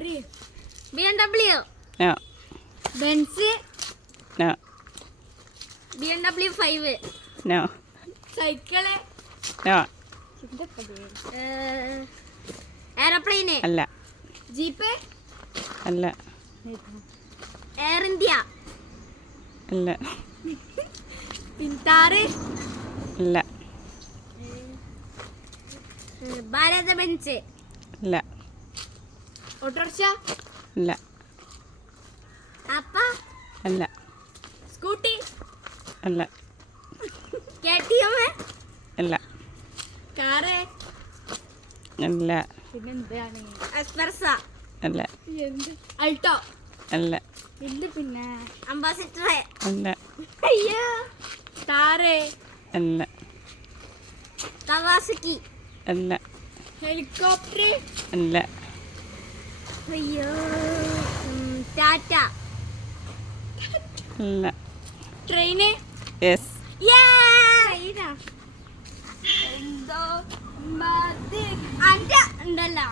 BMW. No. Benz. No. BMW 5. No. Cycle. No. Aeroplane. അല്ല. Jeep. അല്ല. Air India. അല്ല. Pintar. അല്ല. Bharat Benz. അല്ല. Autorickshaw. അല്ല. Appa. അല്ല. Scooty. അല്ല. KTM. അല്ല. Car. അല്ല. Espresso. അല്ല. Alto. അല്ല. Ambassador. അല്ല. അയ്യോ. Thar. അല്ല. Kawasaki. അല്ല. Helicopter. അല്ല. അയ്യോ. Tata. അല്ല. Train. Yes. എന്തോ മതി അന്റെ ഉണ്ടല്ലോ